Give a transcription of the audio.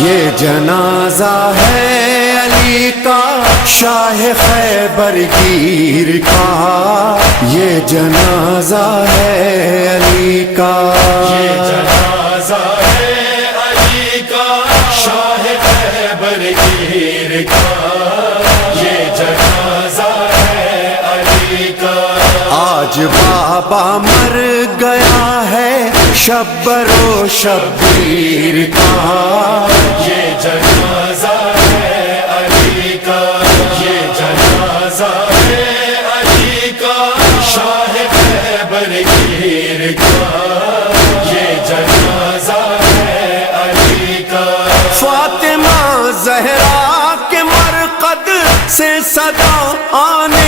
یہ جنازہ ہے علی کا شاہ خیبر گیر کا، یہ جنازہ ہے علی کا، یہ جنازہ ہے علی کا شاہ خیبر گیر کا، یہ جنازہ ہے علی کا۔ آج بابا مر گیا ہے شبر و شبیر کا، یہ جنازہ ہے علی کا، یہ جنازہ ہے علی کا شاہ خیبر گیر کا، یہ جنازہ ہے علی کا۔ فاطمہ زہرا کے مرقد سے صدا آنے